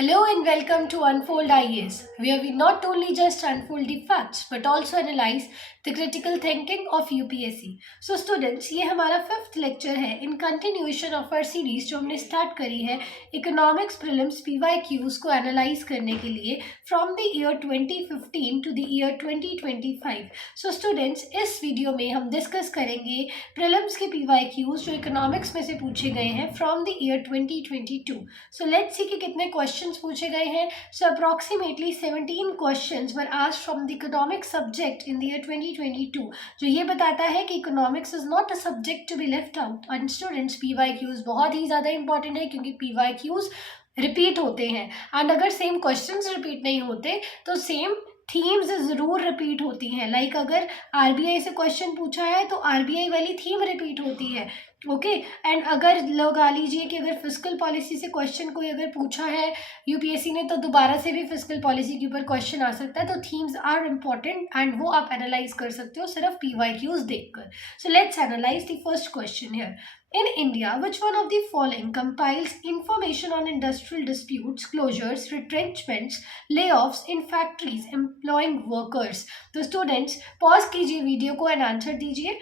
Hello and welcome to Unfold IAS, where we not only just unfold the facts but also analyze the critical thinking of UPSC. So students, ये हमारा fifth lecture है in continuation of our series जो हमने start करी है economics prelims PYQs को analyse करने के लिए from the year 2015 to the year 2025. So students, इस वीडियो में हम डिस्कस करेंगे प्रीलिम्स के PYQs जो इकोनॉमिक्स में से पूछे गए हैं from the year 2022. So let's see कि कितने क्वेश्चंस पूछे गए हैं. So approximately 17 questions were asked from the economics subject in the year 2022, जो ये बताता है कि economics is not a subject to be left out. And students, PYQs बहुत ही ज़्यादा इंपॉर्टेंट है क्योंकि PYQs रिपीट होते हैं. एंड अगर सेम क्वेश्चंस रिपीट नहीं होते तो सेम थीम्स ज़रूर रिपीट होती हैं. लाइक अगर RBI से क्वेश्चन पूछा है तो RBI वाली थीम रिपीट होती है. ओके एंड अगर लगा लीजिए कि अगर फिस्कल पॉलिसी से क्वेश्चन कोई अगर पूछा है UPSC ने तो दोबारा से भी फिस्कल पॉलिसी के ऊपर क्वेश्चन आ सकता है. तो थीम्स आर इम्पॉर्टेंट एंड वो आप एनालाइज कर सकते हो सिर्फ PYQs देखकर. So let's analyse the first question here. In India, which one of the following compiles information on industrial disputes, closures, retrenchments, layoffs in factories employing workers? तो students, pause कीजिए video को and answer दीजिए.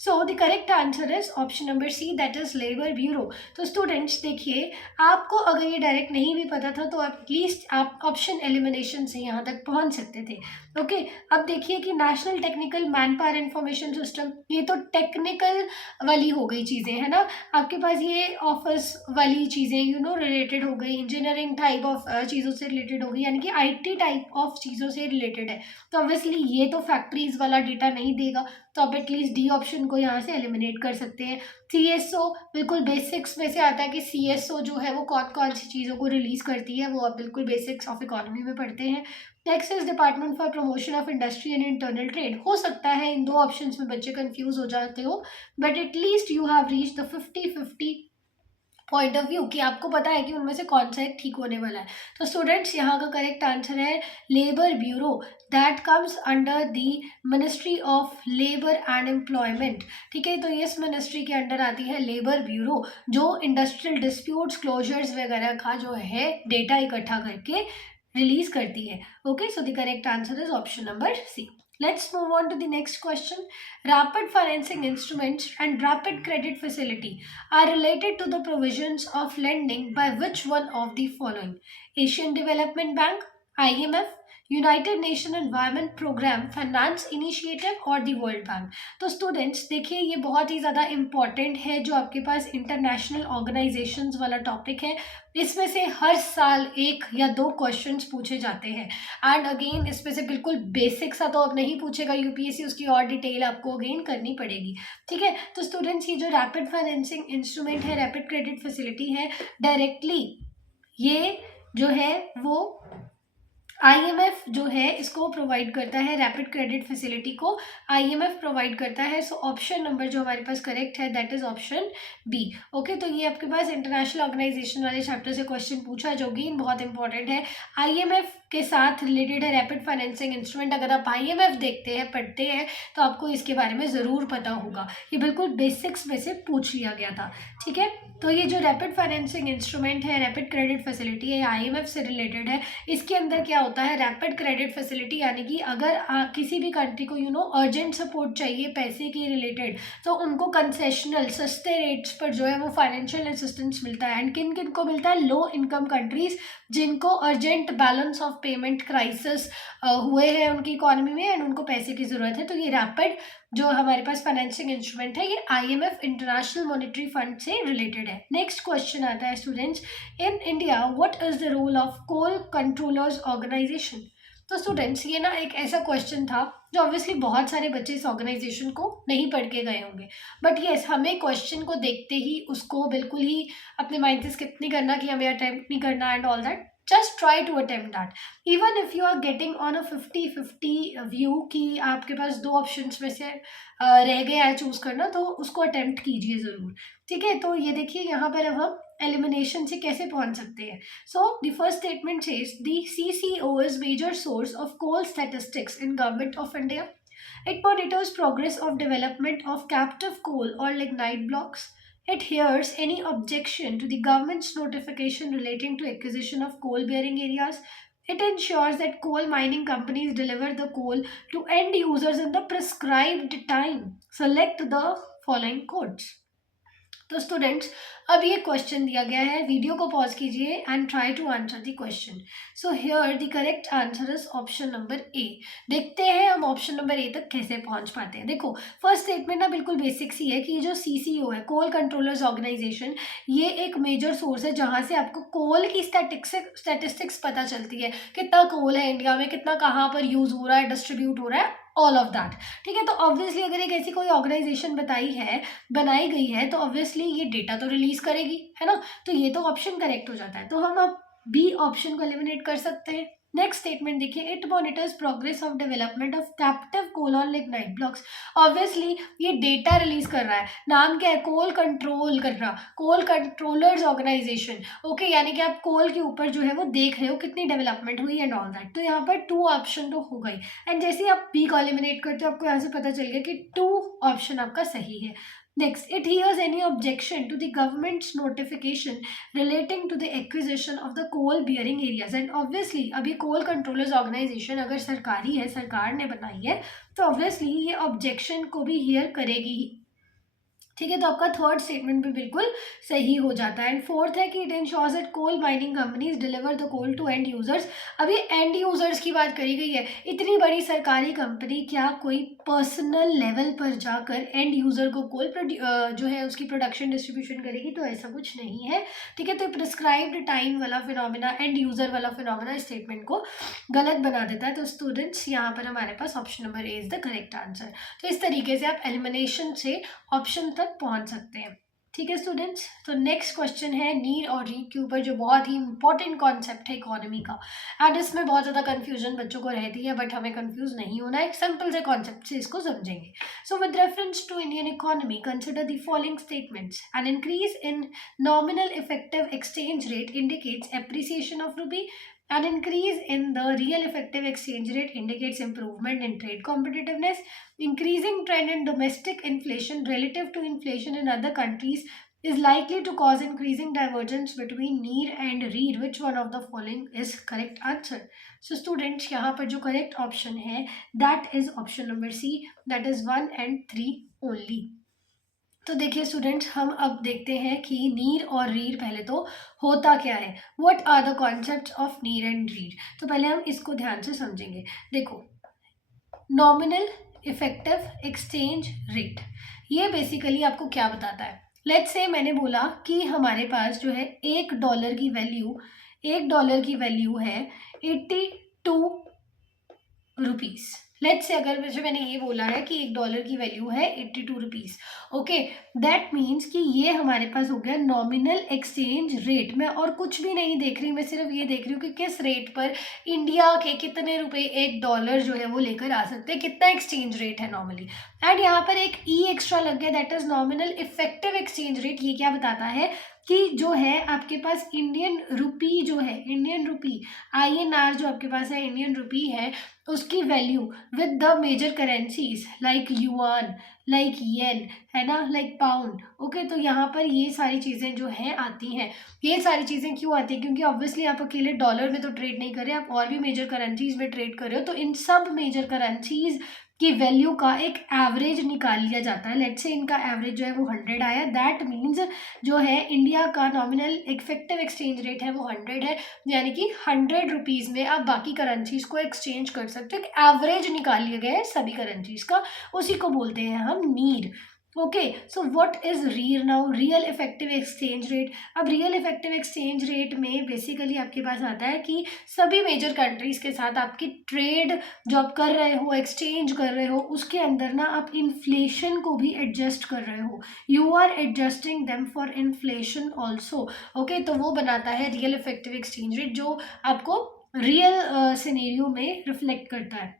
So the correct answer is option number C, that is labour bureau. तो students देखिए, आपको अगर ये direct नहीं भी पता था तो एटलीस्ट आप ऑप्शन एलिमिनेशन से यहाँ तक पहुँच सकते थे. ओके अब देखिए कि national technical man power information system, ये तो टेक्निकल वाली हो गई चीज़ें है ना. आपके पास ये ऑफिस वाली चीज़ें रिलेटेड हो गई, इंजीनियरिंग टाइप ऑफ चीज़ों से रिलेटेड हो गई, यानी कि IT टाइप ऑफ चीज़ों से रिलेटेड है. तो ऑब्वियसली ये तो फैक्ट्रीज वाला डेटा नहीं देगा, तो आप एटलीस्ट डी ऑप्शन को यहाँ से एलिमिनेट कर सकते हैं. CSO बिल्कुल बेसिक्स में से आता है कि CSO जो है वो कौन कौन सी चीज़ों को रिलीज करती है, वो आप बिल्कुल बेसिक्स ऑफ इकोनॉमी में पढ़ते हैं. Next is department for promotion of industry and internal trade. हो सकता है इन दो ऑप्शंस में बच्चे कंफ्यूज हो जाते हो, but at least you have reach the 50-50 point of view कि आपको पता है कि उनमें से कौन सा एक ठीक होने वाला है. तो स्टूडेंट्स, यहाँ का करेक्ट आंसर है labour bureau, that comes under the ministry of labour and employment. ठीक है, तो इस मिनिस्ट्री के अंडर आती है लेबर ब्यूरो, जो इंडस्ट्रियल डिस्प्यूट्स, क्लोजर्स वगैरह का जो है डेटा इकट्ठा करके रिलीज करती है. Okay, so the correct answer is option number C. Let's move on to the next question. Rapid financing instruments and rapid credit facility are related to the provisions of lending by which one of the following? Asian Development Bank, IMF, united nation environment programme, finance initiative और the world bank. तो students देखिए, ये बहुत ही ज़्यादा important है जो आपके पास इंटरनेशनल ऑर्गेनाइजेशंस वाला टॉपिक है. इसमें से हर साल 1 या 2 क्वेश्चंस पूछे जाते हैं. एंड अगेन इसमें से बिल्कुल बेसिक सा तो अब नहीं पूछेगा UPSC, उसकी और डिटेल आपको अगेन करनी पड़ेगी. ठीक है, तो स्टूडेंट्स ये जो रैपिड फाइनेंसिंग इंस्ट्रूमेंट है, रैपिड क्रेडिट फैसिलिटी है, डायरेक्टली ये जो है वो IMF जो है इसको प्रोवाइड करता है. रैपिड क्रेडिट फैसिलिटी को IMF प्रोवाइड करता है. सो ऑप्शन नंबर जो हमारे पास करेक्ट है that is option B. Okay, तो ये आपके पास इंटरनेशनल ऑर्गेनाइजेशन वाले चैप्टर से क्वेश्चन पूछा जो कि बहुत इंपॉर्टेंट है. IMF के साथ रिलेटेड है रैपिड फाइनेंसिंग इंस्ट्रूमेंट. अगर आप IMF देखते हैं, पढ़ते हैं, तो आपको इसके बारे में ज़रूर पता होगा. ये बिल्कुल बेसिक्स में से पूछ लिया गया था. ठीक है, तो ये जो रैपिड फाइनेंसिंग इंस्ट्रूमेंट है, रैपिड क्रेडिट फैसिलिटी है, IMF से रिलेटेड है. इसके अंदर क्या होता है, रैपिड क्रेडिट फैसिलिटी, यानी कि अगर किसी भी कंट्री को अर्जेंट सपोर्ट चाहिए पैसे के रिलेटेड, तो उनको कंसेशनल सस्ते रेट्स पर जो है वो फाइनेंशियल असिस्टेंस मिलता है. एंड किन किन को मिलता है? लो इनकम कंट्रीज जिनको urgent balance of payment crisis हुए हैं उनकी इकोनॉमी में एंड उनको पैसे की ज़रूरत है. तो ये रैपिड जो हमारे पास फाइनेंसिंग इंस्ट्रूमेंट है ये IMF इंटरनेशनल मॉनेटरी फंड से रिलेटेड है. नेक्स्ट क्वेश्चन आता है students, in India what is the role of coal controllers organisation. तो स्टूडेंट्स, ये ना एक ऐसा क्वेश्चन था जो ऑब्वियसली बहुत सारे बच्चे इस ऑर्गेनाइजेशन को नहीं पढ़ के गए होंगे, बट येस हमें क्वेश्चन को देखते ही उसको बिल्कुल ही अपने माइंड से स्किप नहीं करना कि हमें अटेम्प्ट नहीं करना and all that. Just try to attempt that even if you are getting on a 50-50 view कि आपके पास 2 ऑप्शंस में से रह गया है चूज करना, तो उसको अटेम्प्ट कीजिए ज़रूर. ठीक है, तो ये देखिए यहाँ पर अब हम एलिमिनेशन से कैसे पहुंच सकते हैं. So the first statement says the CCO is major source of coal statistics in government of India. It monitors progress of development of captive coal और lignite blocks. It hears any objection to the government's notification relating to acquisition of coal bearing areas. It ensures that coal mining companies deliver the coal to end users in the prescribed time. Select the following codes. तो students अब ये question दिया गया है, video को pause कीजिए and try to answer the question. So here the correct answer is option number A. देखते हैं हम ऑप्शन नंबर ए तक कैसे पहुंच पाते हैं. देखो फर्स्ट स्टेटमेंट ना बिल्कुल बेसिक सी है कि ये जो CCO है, कोल कंट्रोलर्स ऑर्गेनाइजेशन, ये एक मेजर सोर्स है जहाँ से आपको कोल की स्टैटिस्टिक्स पता चलती है. कितना कोल है इंडिया में, कितना कहाँ पर यूज हो रहा है, डिस्ट्रीब्यूट हो रहा है, ऑल ऑफ दैट. ठीक है, तो ऑब्वियसली अगर एक ऐसी कोई ऑर्गेनाइजेशन बनाई गई है तो ऑब्वियसली ये डेटा तो रिलीज करेगी, है ना. तो ये तो ऑप्शन करेक्ट हो जाता है. तो हम अब बी ऑप्शन को एलिमिनेट कर सकते हैं. नेक्स्ट स्टेटमेंट देखिए, it monitors progress of development of captive coal on lignite blocks. Obviously ये डेटा रिलीज कर रहा है. नाम क्या है, कोल कंट्रोल कर रहा, कोल कंट्रोलर्स ऑर्गेनाइजेशन. ओके, यानी कि आप कोल के ऊपर जो है वो देख रहे हो कितनी डेवलपमेंट हुई एंड ऑल दैट. तो यहाँ पर 2 ऑप्शन तो हो गई. एंड जैसे ही आप बी को एलिमिनेट करते हो आपको यहाँ से पता चल गया कि 2 ऑप्शन आपका सही है. Next, it hears any objection to the government's notification relating to the acquisition of the coal bearing areas. And obviously अभी coal controllers organization अगर सरकारी है, सरकार ने बनाई है, तो obviously ये objection को भी hear करेगी ही. ठीक है, तो आपका थर्ड स्टेटमेंट भी बिल्कुल सही हो जाता है. एंड फोर्थ है कि it ensures that coal mining companies deliver the coal to end users. अभी एंड यूजर्स की बात करी गई है. इतनी बड़ी सरकारी कंपनी क्या कोई पर्सनल लेवल पर जाकर एंड यूजर को कोल जो है उसकी प्रोडक्शन डिस्ट्रीब्यूशन करेगी? तो ऐसा कुछ नहीं है. ठीक है, तो प्रिस्क्राइब्ड टाइम वाला फिनोमिना, एंड यूजर वाला फिनोमिना स्टेटमेंट को गलत बना देता है. तो स्टूडेंट्स यहाँ पर हमारे पास option number A is the correct answer. तो इस तरीके से आप एलिमिनेशन से ऑप्शन तक पहुंच सकते हैं. ठीक है स्टूडेंट्स, तो नेक्स्ट क्वेश्चन है नीड और रीड के ऊपर, जो बहुत ही इंपॉर्टेंट कॉन्सेप्ट है इकोनॉमी का. एंड इसमें बहुत ज़्यादा कंफ्यूजन बच्चों को रहती है, बट हमें कंफ्यूज नहीं होना है, एक सिंपल से कॉन्सेप्ट से इसको समझेंगे. So with reference to Indian economy consider the following statements. An increase in nominal effective exchange rate indicates appreciation of rupee. An increase in the real effective exchange rate indicates improvement in trade competitiveness. Increasing trend in domestic inflation relative to inflation in other countries is likely to cause increasing divergence between need and read. Which one of the following is correct answer? So students, यहाँ पर जो correct option है that is option number C, that is 1 and 3 only. तो देखिए students, हम अब देखते हैं कि नीड और रीड पहले तो होता क्या है. What are the concepts of NEER and REER. तो पहले हम इसको ध्यान से समझेंगे. देखो, नॉमिनल इफेक्टिव एक्सचेंज रेट, ये बेसिकली आपको क्या बताता है. लेट्स से मैंने बोला कि हमारे पास जो है $1 की वैल्यू है 82 रुपीज़. लेट्स से अगर वैसे मैंने ये बोला है कि $1 की वैल्यू है 82 रुपीज़. ओके, दैट मीन्स कि ये हमारे पास हो गया नॉमिनल एक्सचेंज रेट. मैं और कुछ भी नहीं देख रही, मैं सिर्फ ये देख रही हूँ कि किस रेट पर इंडिया के कितने रुपए $1 जो है वो लेकर आ सकते हैं, कितना एक्सचेंज रेट है नॉर्मली. एंड यहाँ पर एक ई एक्स्ट्रा लग गया, that is nominal effective exchange rate. ये क्या बताता है कि जो है आपके पास इंडियन रुपी जो है, इंडियन रुपी INR जो आपके पास है, इंडियन रुपी है, उसकी value with the major currencies like yuan, like yen, है ना, लाइक पाउंड. ओके, तो यहाँ पर ये सारी चीज़ें जो हैं आती हैं. ये सारी चीज़ें क्यों आती हैं? क्योंकि ऑब्वियसली आप अकेले डॉलर में तो ट्रेड नहीं कर रहे, आप और भी मेजर करेंसीज में ट्रेड कर रहे हो. तो इन सब मेजर करेंसीज की वैल्यू का एक एवरेज निकाल लिया जाता है. लेट्स से इनका एवरेज जो है वो 100 आया. दैट मीन्स जो है इंडिया का नॉमिनल इफेक्टिव एक्सचेंज रेट है वो 100 है, यानी कि 100 रुपीज़ में आप बाकी करेंसीज को एक्सचेंज कर सकते हो. एक एवरेज निकाल लिया गया है सभी करेंसीज का, उसी को बोलते हैं हम need. Okay, so what is reel now? Real effective exchange rate. अब रियल इफेक्टिव एक्सचेंज रेट में बेसिकली आपके पास आता है कि सभी मेजर कंट्रीज के साथ आपकी ट्रेड जो आप कर रहे हो, एक्सचेंज कर रहे हो, उसके अंदर ना आप इन्फ्लेशन को भी एडजस्ट कर रहे हो. You are adjusting them for inflation also. Okay, तो वो बनाता है रियल इफेक्टिव एक्सचेंज रेट, जो आपको रियल सिनेरियो में रिफ्लेक्ट करता है.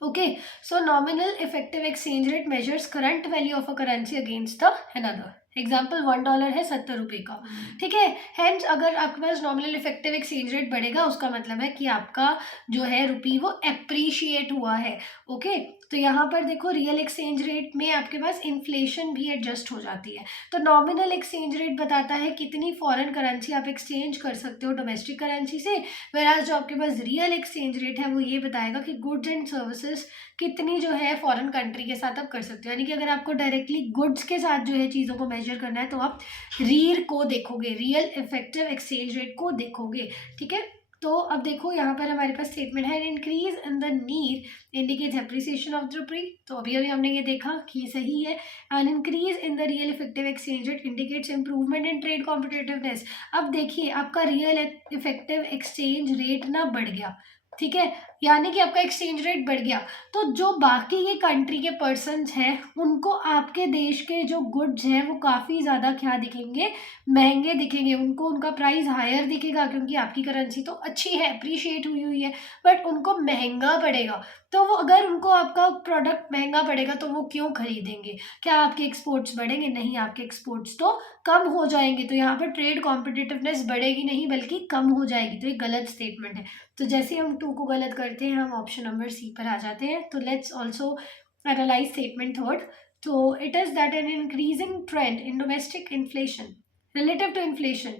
Okay, so nominal effective exchange rate measures current value of a currency against the another. Example $1 है 70 रुपये का, ठीक है। हेंस अगर आपके पास नॉमिनल इफेक्टिव एक्सचेंज रेट बढ़ेगा उसका मतलब है कि आपका जो है रुपी वो एप्रिशिएट हुआ है। ओके, तो यहाँ पर देखो रियल एक्सचेंज रेट में आपके पास इन्फ्लेशन भी एडजस्ट हो जाती है। तो नॉमिनल एक्सचेंज रेट बताता है कितनी फॉरेन करेंसी आप एक्सचेंज कर सकते हो डोमेस्टिक करेंसी से, वेराज जो आपके पास रियल एक्सचेंज रेट है वो ये बताएगा कि गुड्स एंड सर्विसेज कितनी जो है फॉरेन कंट्री के साथ आप कर सकते हो। यानी कि अगर आपको डायरेक्टली गुड्स के साथ जो है चीज़ों को मेजर करना है तो आप रीर को देखोगे, रियल इफेक्टिव एक्सचेंज रेट को देखोगे, ठीक है। तो अब देखो यहाँ पर हमारे पास स्टेटमेंट है increase in the need indicates appreciation of the rupee. तो अभी हमने ये देखा कि ये सही है। And increase in the real effective exchange rate indicates improvement in trade competitiveness. अब देखिए आपका रियल इफेक्टिव एक्सचेंज रेट ना बढ़ गया, ठीक है, यानी कि आपका एक्सचेंज रेट बढ़ गया, तो जो बाकी ये कंट्री के पर्सन्स हैं उनको आपके देश के जो गुड्स हैं वो काफ़ी ज़्यादा क्या दिखेंगे, महंगे दिखेंगे, उनको उनका प्राइस हायर दिखेगा क्योंकि आपकी करेंसी तो अच्छी है, अप्रिशिएट हुई हुई है, बट उनको महंगा पड़ेगा। तो वो अगर उनको आपका प्रोडक्ट महंगा पड़ेगा तो वो क्यों खरीदेंगे? क्या आपके एक्सपोर्ट्स बढ़ेंगे? नहीं, आपके एक्सपोर्ट्स तो कम हो जाएंगे। तो यहाँ पर ट्रेड कॉम्पिटिटिवनेस बढ़ेगी नहीं बल्कि कम हो जाएगी। तो ये गलत स्टेटमेंट है। तो जैसे हम 2 को गलत करते हैं हम ऑप्शन नंबर सी पर आ जाते हैं। तो let's also analyse statement third. तो it is that an increasing trend in domestic inflation relative to inflation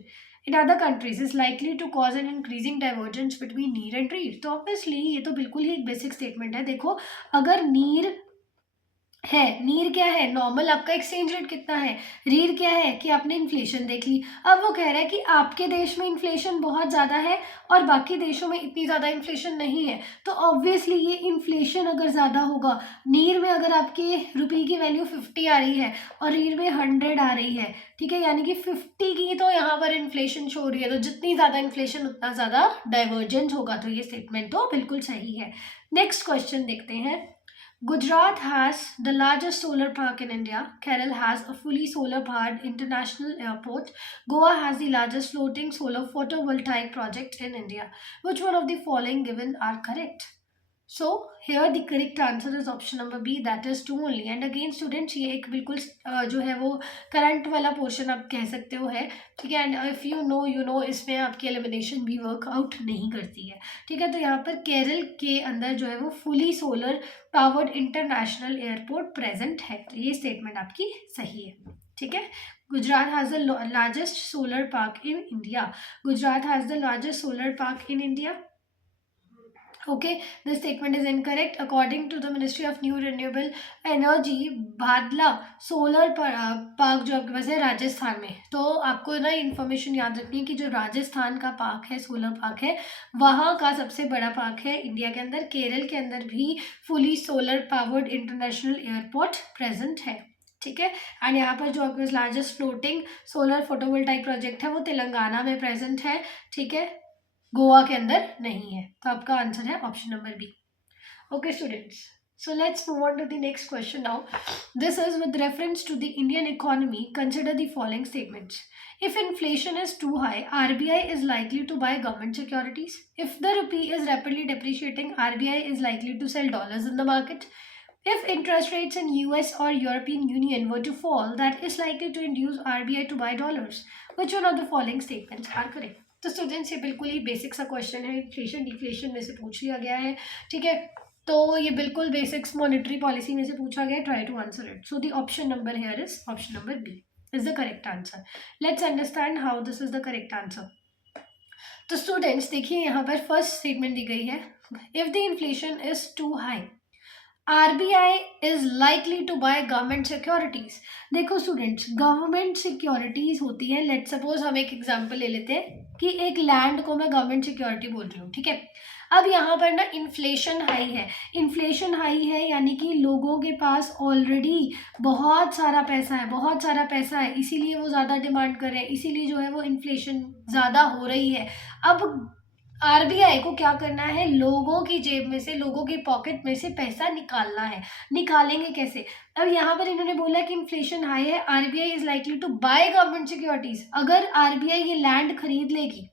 in other countries is likely to cause an increasing divergence between need and read। तो obviously ये तो बिल्कुल ही एक basic statement है। देखो अगर need है, नीर क्या है, नॉर्मल आपका एक्सचेंज रेट कितना है, रीर क्या है कि आपने इन्फ्लेशन देख ली। अब वो कह रहा है कि आपके देश में इन्फ्लेशन बहुत ज़्यादा है और बाकी देशों में इतनी ज़्यादा इन्फ्लेशन नहीं है, तो ऑब्वियसली ये इन्फ्लेशन अगर ज़्यादा होगा, नीर में अगर आपके रुपये की वैल्यू 50 आ रही है और रीर में 100 आ रही है, ठीक है, यानी कि 50 की तो यहाँ पर इन्फ्लेशन शो हो रही है, तो जितनी ज़्यादा इन्फ्लेशन उतना ज़्यादा डाइवर्जेंस होगा। तो ये स्टेटमेंट तो बिल्कुल सही है। नेक्स्ट क्वेश्चन देखते हैं। Gujarat has the largest solar park in India. Kerala has a fully solar powered international airport. Goa has the largest floating solar photovoltaic project in India. Which one of the following given are correct? So here the correct answer is option number B, that is 2 only. And again students ये एक बिल्कुल जो है वो current वाला portion आप कह सकते हो है, ठीक है। एंड इफ़ यू नो इसमें आपकी एलिमिनेशन भी वर्कआउट नहीं करती है, ठीक है। तो यहाँ पर केरल के अंदर जो है वो fully solar powered international airport present है। तो ये स्टेटमेंट आपकी सही है, ठीक है। Gujarat has the largest solar park in India. Gujarat has the largest solar park in India. Okay, this statement is incorrect. According to the Ministry of New Renewable Energy, Bhadla solar park जो आपके पास है राजस्थान में, तो आपको ना इन्फॉर्मेशन याद रखनी है कि जो राजस्थान का पार्क है, सोलर पार्क है, वहाँ का सबसे बड़ा पार्क है इंडिया के अंदर। केरल के अंदर भी fully solar powered international airport present है, ठीक है। एंड यहाँ पर जो आपके पास largest floating solar photovoltaic project है वो तेलंगाना में प्रेजेंट है, ठीक है, गोवा के अंदर नहीं है। तो आपका आंसर है option number B. Okay students, so let's move on to the next question now. This is with reference to the Indian economy. Consider the following statements. If inflation is too high, RBI is likely to buy government securities. If the rupee is rapidly depreciating, RBI is likely to sell dollars in the market. If interest rates in US or European Union were to fall, that is likely to induce RBI to buy dollars. Which one of the following statements are correct? तो students ये बिल्कुल ही basic सा question है, inflation deflation में से पूछ लिया गया है, ठीक है। तो ये बिल्कुल बेसिक्स मॉनेटरी पॉलिसी में से पूछा गया है। Try to answer it. So the option number here is option number B is the correct answer. Let's understand how this is the correct answer. तो स्टूडेंट्स देखिए यहाँ पर फर्स्ट स्टेटमेंट दी गई है, if the inflation is too high RBI is likely to buy government securities। देखो students, government securities होती है, लेट सपोज हम एक एग्जांपल ले लेते हैं कि एक लैंड को मैं गवर्नमेंट सिक्योरिटी बोल रही हूँ, ठीक है। अब यहाँ पर ना इन्फ्लेशन हाई है, इन्फ्लेशन हाई है यानी कि लोगों के पास ऑलरेडी बहुत सारा पैसा है, इसीलिए वो ज़्यादा डिमांड कर रहे हैं, इसीलिए जो है वो इन्फ्लेशन ज़्यादा हो रही है। अब RBI को क्या करना है, लोगों की जेब में से, लोगों की पॉकेट में से पैसा निकालना है। निकालेंगे कैसे? अब यहाँ पर इन्होंने बोला कि इन्फ्लेशन हाई है, RBI is likely to buy government securities. अगर RBI ये लैंड खरीद लेगी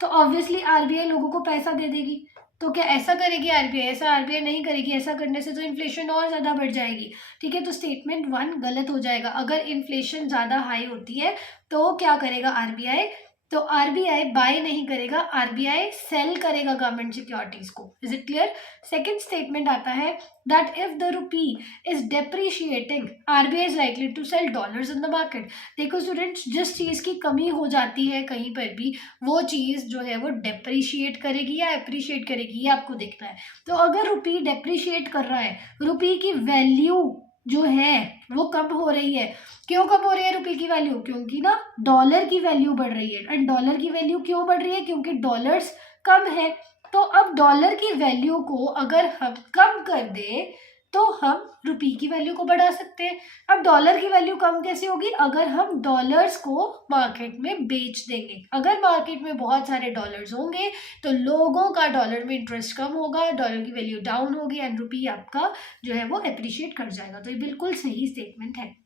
तो ऑब्वियसली RBI लोगों को पैसा दे देगी, तो क्या ऐसा करेगी आरबीआई? ऐसा आरबीआई नहीं करेगी। ऐसा करने से तो इन्फ्लेशन और ज़्यादा बढ़ जाएगी। ठीक है, तो स्टेटमेंट 1 गलत हो जाएगा। अगर इन्फ्लेशन ज़्यादा हाई होती है तो क्या करेगा आरबीआई? तो आरबीआई बाय नहीं करेगा, आरबीआई सेल करेगा गवर्नमेंट सिक्योरिटीज को। Is it clear? Second statement आता है that if the rupee is depreciating RBI is likely to sell dollars in the market. देखो स्टूडेंट्स, जिस चीज़ की कमी हो जाती है कहीं पर भी, वो चीज़ जो है वो डेप्रिशिएट करेगी या अप्रिशिएट करेगी, ये आपको देखना है। तो अगर रूपी डेप्रिशिएट कर रहा है, रूपी की वैल्यू जो है वो कम हो रही है। क्यों कम हो रही है रुपए की वैल्यू? क्योंकि ना डॉलर की वैल्यू बढ़ रही है। एंड डॉलर की वैल्यू क्यों बढ़ रही है? क्योंकि डॉलर्स कम है। तो अब डॉलर की वैल्यू को अगर हम कम कर दें तो हम रुपए की वैल्यू को बढ़ा सकते हैं। अब डॉलर की वैल्यू कम कैसे होगी? अगर हम डॉलर्स को मार्केट में बेच देंगे। अगर मार्केट में बहुत सारे डॉलर्स होंगे तो लोगों का डॉलर में इंटरेस्ट कम होगा, डॉलर की वैल्यू डाउन होगी एंड रुपी आपका जो है वो अप्रिशिएट कर जाएगा। तो ये बिल्कुल सही स्टेटमेंट है।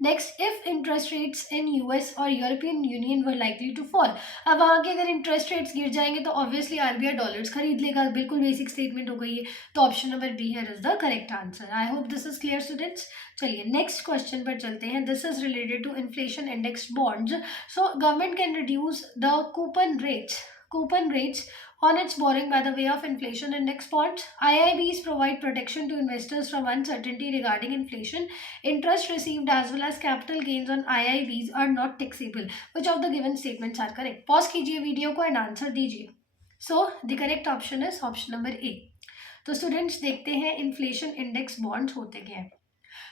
Next, if interest rates in US और European union were likely to fall. अब वहाँ के अगर इंटरेस्ट रेट्स गिर जाएंगे तो ऑब्वियसली आरबीआई डॉलर्स खरीद लेगा। बिल्कुल बेसिक स्टेटमेंट हो गई है। तो option number B here is the correct answer. I hope this is clear students. चलिए नेक्स्ट क्वेश्चन पर चलते हैं। This is related to inflation index bonds. So government can reduce the coupon rates on its borrowing by the way of inflation index bonds. IIBs provide protection to investors from uncertainty regarding inflation. Interest received as well as capital gains on IIBs are not taxable. Which of the given statements are correct? Pause कीजिए video को and answer दीजिए। So the correct option is option number ए। तो students देखते हैं inflation index bonds होते क्या है।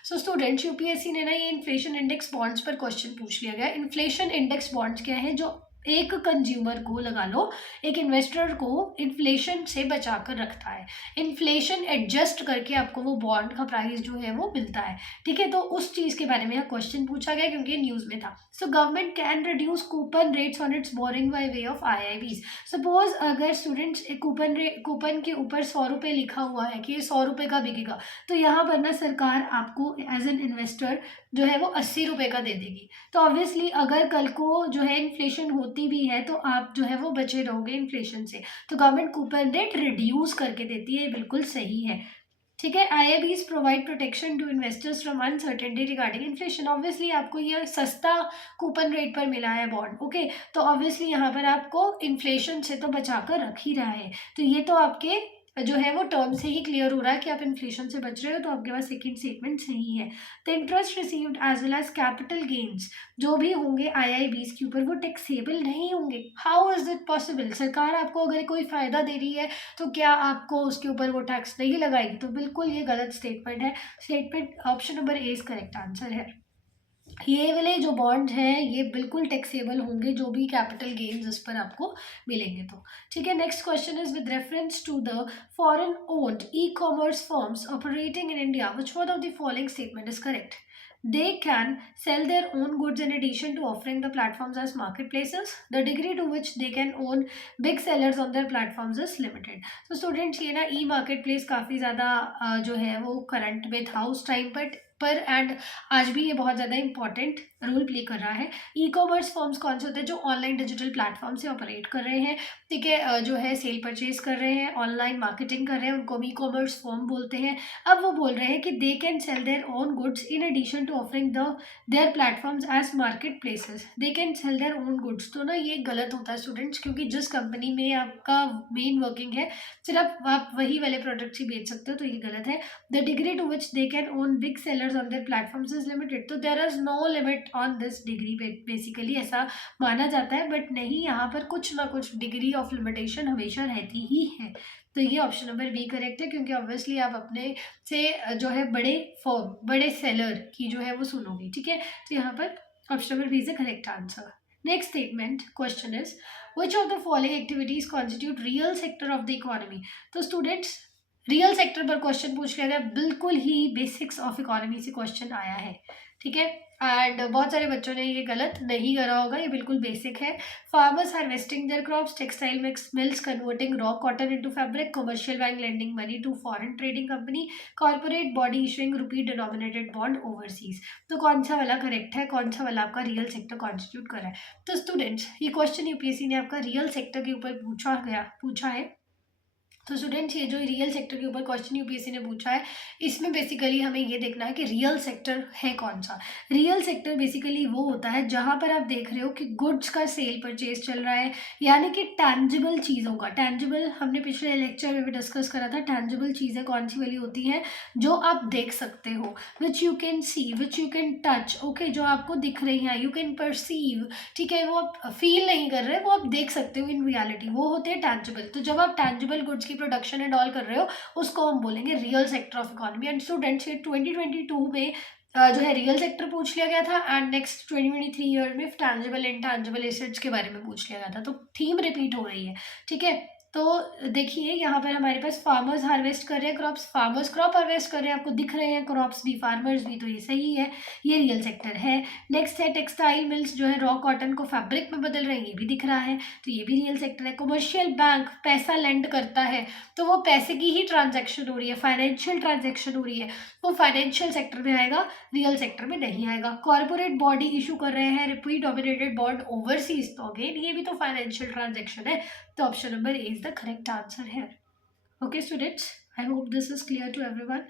So students, UPSC ने ना ये इन्फ्लेशन इंडेक्स बॉन्ड्स पर क्वेश्चन पूछ लिया गया। इन्फ्लेशन इंडेक्स बॉन्ड्स क्या है? जो एक कंज्यूमर को, लगा लो एक इन्वेस्टर को, इन्फ्लेशन से बचा कर रखता है। इन्फ्लेशन एडजस्ट करके आपको वो बॉन्ड का प्राइस जो है वो मिलता है। ठीक है, तो उस चीज़ के बारे में यहाँ क्वेश्चन पूछा गया क्योंकि ये न्यूज़ में था। So government can reduce coupon rates on its borrowing by way of IIBs. Suppose अगर स्टूडेंट्स कूपन के ऊपर 100 रुपये लिखा हुआ है कि ये 100 रुपये का बिकेगा, तो यहाँ पर ना सरकार आपको एज एन इन्वेस्टर जो है वो 80 रुपये का दे देगी। तो ऑब्वियसली अगर कल को जो है इन्फ्लेशन होती भी है तो आप जो है वो बचे रहोगे इन्फ्लेशन से। तो गवर्नमेंट कूपन रेट रिड्यूस करके देती है, बिल्कुल सही है। ठीक है, IIBs provide protection to investors from uncertainty regarding inflation. Obviously आपको ये सस्ता कूपन रेट पर मिला है बॉन्ड। ओके, तो ऑब्वियसली यहाँ पर आपको इन्फ्लेशन से तो बचा कर रख ही रहा है। तो ये तो आपके जो है वो टर्म से ही क्लियर हो रहा है कि आप इन्फ्लेशन से बच रहे हो। तो आपके पास सेकंड स्टेटमेंट सही है। The interest received as well as capital gains जो भी होंगे IIBs के ऊपर वो टैक्सेबल नहीं होंगे। How is it possible? सरकार आपको अगर कोई फ़ायदा दे रही है तो क्या आपको उसके ऊपर वो टैक्स नहीं लगाएगी? तो बिल्कुल ये गलत स्टेटमेंट है। Statement option number A is correct answer है। ये वाले जो बॉन्ड हैं ये बिल्कुल टैक्सेबल होंगे, जो भी कैपिटल गेन्स इस पर आपको मिलेंगे। तो ठीक है, next question is with reference to the foreign owned e commerce firms operating in India which one of the following statement is correct? They can sell their own goods in addition to offering the platforms as marketplaces. The degree to which they can own big sellers on their platforms is limited. So students, ये ना ई market place काफ़ी ज़्यादा जो है वो current में था उस टाइम पर एंड आज भी ये बहुत ज़्यादा इंपॉर्टेंट रोल प्ले कर रहा है। ई कॉमर्स फर्म्स कौन से होते हैं? जो ऑनलाइन डिजिटल प्लेटफॉर्म से ऑपरेट कर रहे हैं। ठीक है, जो है सेल परचेज कर रहे हैं, ऑनलाइन मार्केटिंग कर रहे हैं, उनको ई कॉमर्स फर्म बोलते हैं। अब वो बोल रहे हैं कि they can sell their own goods in addition to offering their platforms as market places. They can sell their own goods. तो ना ये गलत होता है स्टूडेंट्स, क्योंकि जिस कंपनी में आपका मेन वर्किंग है सिर्फ आप वही वाले प्रोडक्ट्स ही बेच सकते हो, तो ये गलत है। The degree to which they can own big sellers on their platforms is limited. तो there is no limit on this degree, basically ऐसा माना जाता है, बट नहीं, यहाँ पर कुछ ना कुछ डिग्री ऑफ लिमिटेशन हमेशा रहती ही है। तो ये ऑप्शन नंबर बी करेक्ट है, क्योंकि ऑब्वियसली आप अपने से जो है बड़े फर्म, बड़े सेलर की जो है वो सुनोगे। ठीक है, तो यहाँ पर option number B is the correct answer. Next statement question is which of the following activities constitute real sector of the economy. तो स्टूडेंट्स, रियल सेक्टर पर क्वेश्चन पूछ लिया गया, बिल्कुल ही बेसिक्स ऑफ इकोनॉमी से क्वेश्चन आया है। ठीक है, एंड बहुत सारे बच्चों ने ये गलत नहीं करा होगा, ये बिल्कुल बेसिक है। Farmers harvesting their crops, textile mills converting raw cotton into fabric, commercial bank lending money to foreign trading company, corporate body issuing rupee denominated bond overseas. तो कौन सा वाला करेक्ट है, कौन सा वाला आपका रियल सेक्टर कॉन्स्टिट्यूट कर रहा है? तो स्टूडेंट्स, ये क्वेश्चन यूपीएससी ने आपका रियल सेक्टर के ऊपर पूछा है। तो स्टूडेंट्स ये जो रियल सेक्टर के ऊपर क्वेश्चन यूपीएससी ने पूछा है, इसमें बेसिकली हमें ये देखना है कि रियल सेक्टर है कौन सा। रियल सेक्टर बेसिकली वो होता है जहां पर आप देख रहे हो कि गुड्स का सेल परचेज चल रहा है, यानी कि टैंजिबल चीज़ों का। टैंजिबल हमने पिछले लेक्चर में भी डिस्कस करा था। टैंजिबल चीज़ें कौन सी वाली होती हैं, जो आप देख सकते हो, which you can see, which you can touch, okay, जो आपको दिख रही हैं, यू कैन परसीव, ठीक है, वो आप फील नहीं कर रहे, वो आप देख सकते हो इन रियलिटी, वो होते हैं टैंजिबल। तो जब आप टैंजिबल गुड्स की प्रोडक्शन एंड ऑल कर रहे हो, उसको हम बोलेंगे real sector of economy. And students ये 2022 में जो है रियल सेक्टर पूछ लिया गया था, एंड नेक्स्ट 2023 ईयर में टैंजिबल इंटैंजिबल एसेट्स के बारे में पूछ लिया गया था। तो थीम रिपीट हो रही है, ठीक है। तो देखिए यहाँ पर हमारे पास फार्मर्स हार्वेस्ट कर रहे हैं क्रॉप्स, फार्मर्स क्रॉप हार्वेस्ट कर रहे हैं, आपको दिख रहे हैं क्रॉप्स भी, फार्मर्स भी, तो ये सही है, ये रियल सेक्टर है। नेक्स्ट है टेक्सटाइल मिल्स जो है रॉ कॉटन को फैब्रिक में बदल रहे हैं, ये भी दिख रहा है, तो ये भी रियल सेक्टर है। कमर्शियल बैंक पैसा लेंड करता है, तो वो पैसे की ही ट्रांजैक्शन हो रही है, फाइनेंशियल ट्रांजैक्शन हो रही है, वो फाइनेंशियल सेक्टर में आएगा, रियल सेक्टर में नहीं आएगा। कॉर्पोरेट बॉडी इशू कर रहे हैं रिपी डोमिनेटेड बॉन्ड ओवरसीज, तो अगेन ये भी तो फाइनेंशियल ट्रांजैक्शन है, तो option number A is the correct answer है। Okay students, I hope this is clear to everyone.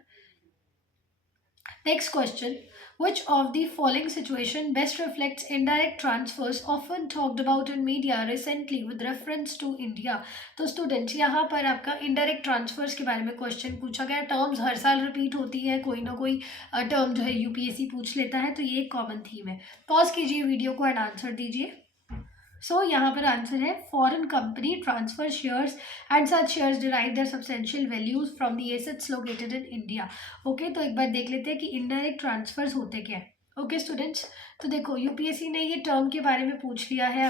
Next question. Which of the following situation best reflects indirect transfers often talked about in media recently with reference to India? तो students यहाँ पर आपका indirect transverse के बारे में question पूछा गया। Terms हर साल रिपीट होती है, कोई ना कोई टर्म जो है यूपीएससी पूछ लेता है, तो ये एक कॉमन थीम है। पॉज कीजिए वीडियो को एंड आंसर दीजिए। सो यहाँ पर आंसर है foreign company transfer shares and such shares derive their substantial values from the assets located in India. Okay, तो एक बार देख लेते हैं कि इनडायरेक्ट ट्रांसफर्स होते क्या है। ओके स्टूडेंट्स, तो देखो यूपीएससी ने ये टर्म के बारे में पूछ लिया है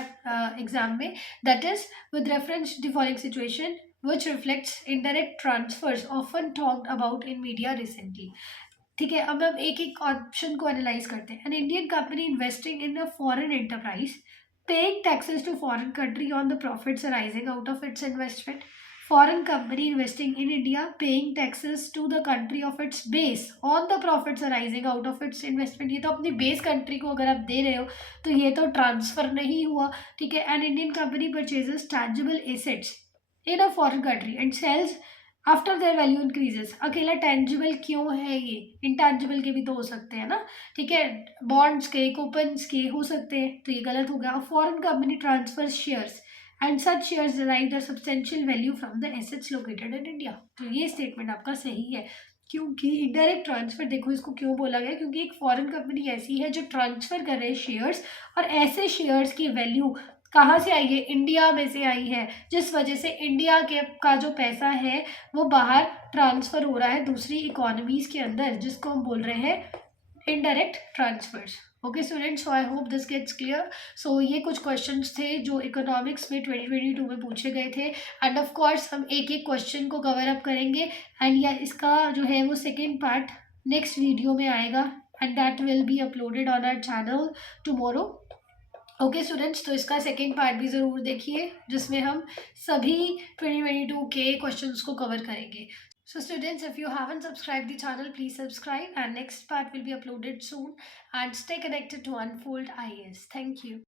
एग्जाम में, that is with reference to the following situation which reflects indirect transfers often talked about in media recently। ठीक है, अब हम एक एक ऑप्शन को एनालाइज करते हैं। N Indian company investing in a foreign enterprise paying taxes to foreign country on the profits arising out of its investment. Foreign company investing in India paying taxes to the country of its base on the profits arising out of its investment। ये तो अपनी base country को अगर आप दे रहे हो तो ये तो ट्रांसफर नहीं हुआ, ठीक है। An Indian company purchases tangible assets in a foreign country and sells after their value increases. अकेला टेंजिबल क्यों है, ये इंटेंजिबल के भी तो हो सकते हैं ना, ठीक है, बॉन्ड्स के, कूपन्स के हो सकते हैं, तो ये गलत हो गया। Foreign company transfer shares and such shares derive the substantial value from the assets located in India, तो ये स्टेटमेंट आपका सही है। क्योंकि इनडायरेक्ट ट्रांसफर, देखो इसको क्यों बोला गया, क्योंकि एक फॉरेन कंपनी ऐसी है जो ट्रांसफर कर रहे हैं शेयर्स, और ऐसे शेयर्स की वैल्यू कहाँ से आई है, इंडिया में से आई है, जिस वजह से इंडिया के का जो पैसा है वो बाहर ट्रांसफर हो रहा है दूसरी इकोनॉमीज के अंदर, जिसको हम बोल रहे हैं indirect transfers. Okay students, so I hope this gets clear. सो ये कुछ क्वेश्चंस थे जो इकोनॉमिक्स में 2022 में पूछे गए थे, एंड ऑफ कोर्स हम एक एक क्वेश्चन को कवर अप करेंगे, एंड या इसका जो है वो सेकेंड पार्ट नेक्स्ट वीडियो में आएगा, and that will be uploaded on our channel tomorrow. Okay students, तो इसका सेकेंड पार्ट भी ज़रूर देखिए, जिसमें हम सभी 2022 के क्वेश्चंस को कवर करेंगे। So students, if you haven't subscribed the channel, please subscribe, and next part will be uploaded soon, and stay connected to Unfold IAS. Thank you.